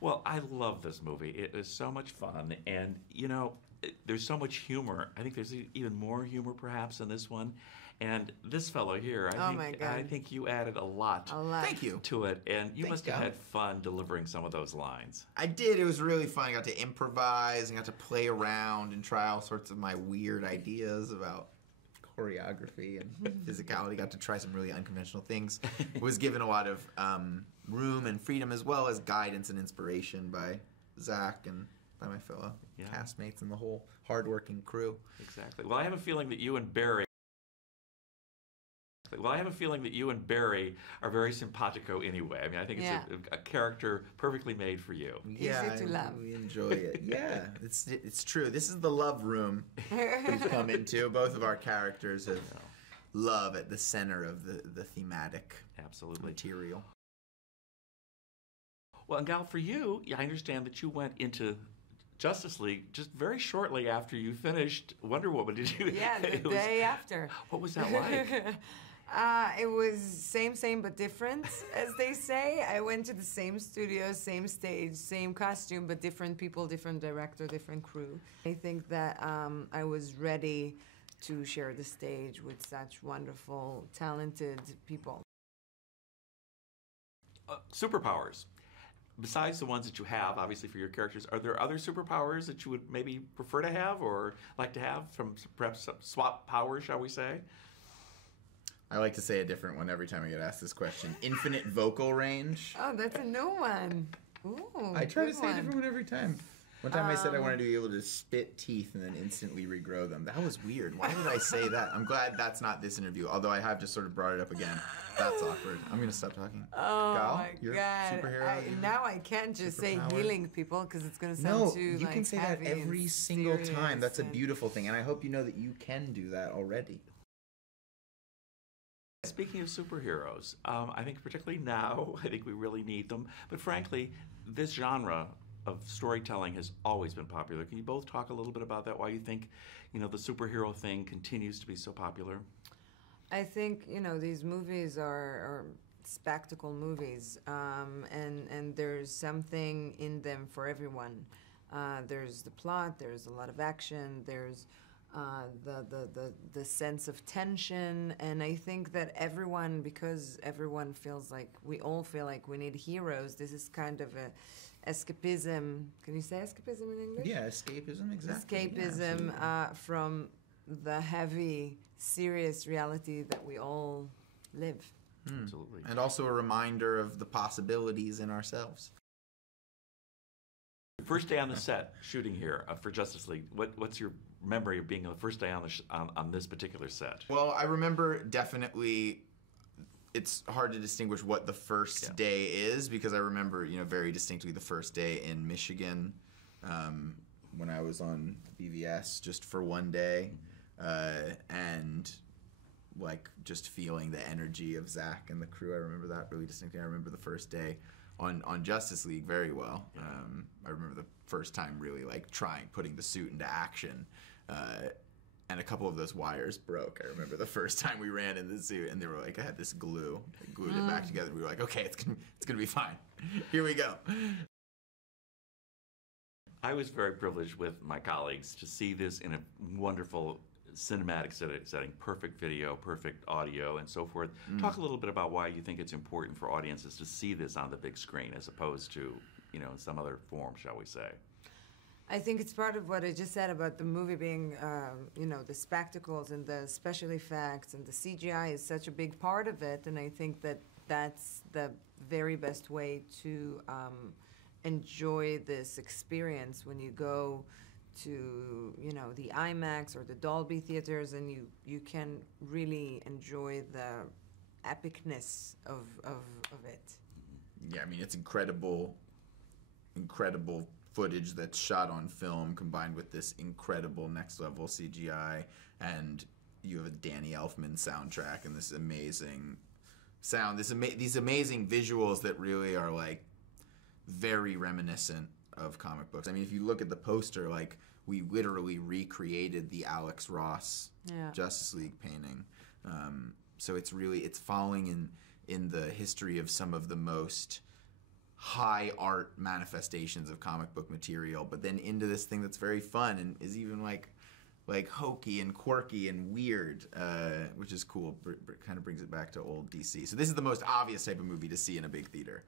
Well, I love this movie. It is so much fun, and there's so much humor. I think there's even more humor, perhaps, in this one. And this fellow here, I think you added a lot. Thank you. To it, and you Thanks, must have Gal. had fun delivering some of those lines. I did. It was really fun. I got to improvise and got to play around and try all sorts of my weird ideas about choreography and physicality. Got to try some really unconventional things. Was given a lot of room and freedom, as well as guidance and inspiration by Zach and by my fellow castmates and the whole hardworking crew. Exactly. Well, I have a feeling that you and Barry are very simpatico anyway. I mean, I think it's a character perfectly made for you. Yeah, Easy to love. We enjoy it. Yeah, it's true. This is the love room we've come into. Both of our characters have love at the center of the thematic material. Well, and Gal, for you, I understand that you went into Justice League just very shortly after you finished Wonder Woman. Did you? Yeah, the day after. What was that like? It was same but different, as they say. I went to the same studio, same stage, same costume, but different people, different director, different crew. I think that I was ready to share the stage with such wonderful, talented people. Superpowers. Besides the ones that you have, obviously, for your characters, are there other superpowers that you would maybe prefer to have or like to have from perhaps swap powers, shall we say? I like to say a different one every time I get asked this question. Infinite vocal range. Oh, that's a new one. Ooh, I try to say a different one every time. One time I said I wanted to be able to spit teeth and then instantly regrow them. That was weird. Why did I say that? I'm glad that's not this interview, although I have just sort of brought it up again. That's awkward. I'm going to stop talking. Oh, Gal, my your God. superhero? Now I can't just say Superpower? healing people because it's going to sound No, too you can say that heavy and every single time. serious That's a and- beautiful thing, and I hope you know that you can do that already. Speaking of superheroes, I think particularly now, I think we really need them. But frankly, this genre of storytelling has always been popular. Can you both talk a little bit about that? Why you think, the superhero thing continues to be so popular? I think, these movies are spectacle movies, and there's something in them for everyone. There's the plot, there's a lot of action, there's the sense of tension, and I think that everyone, because everyone feels like, we all feel like we need heroes, this is kind of a escapism. Can you say escapism in English? Yeah, escapism, exactly. Escapism Yeah, from the heavy, serious reality that we all live. Absolutely. and also a reminder of the possibilities in ourselves. First day on the set shooting here for Justice League. What's your memory of being the first day on this particular set? Well, I remember definitely. It's hard to distinguish what the first day is because I remember, very distinctly the first day in Michigan when I was on BVS just for one day, and like just feeling the energy of Zach and the crew. I remember that really distinctly. I remember the first day on Justice League very well. I remember the first time really like putting the suit into action. And a couple of those wires broke. I remember the first time we ran in the suit, and they were like, I had this glue. They glued it back together. We were like, okay, it's gonna be fine. Here we go. I was very privileged with my colleagues to see this in a wonderful cinematic setting, perfect video, perfect audio, and so forth. Talk a little bit about why you think it's important for audiences to see this on the big screen as opposed to, in some other form, shall we say. I think it's part of what I just said about the movie being, the spectacles and the special effects and the CGI is such a big part of it, and I think that that's the very best way to enjoy this experience when you go to, the IMAX or the Dolby theaters, and you can really enjoy the epicness of it. Yeah, I mean, it's incredible footage that's shot on film combined with this incredible next level CGI, and you have a Danny Elfman soundtrack and this amazing sound, these amazing visuals that really are like very reminiscent of comic books. I mean, if you look at the poster, like we literally recreated the Alex Ross Justice League painting. So it's following in the history of some of the most high art manifestations of comic book material, but then into this thing that's very fun and is even like hokey and quirky and weird, which is cool. Kind of brings it back to old DC. So this is the most obvious type of movie to see in a big theater.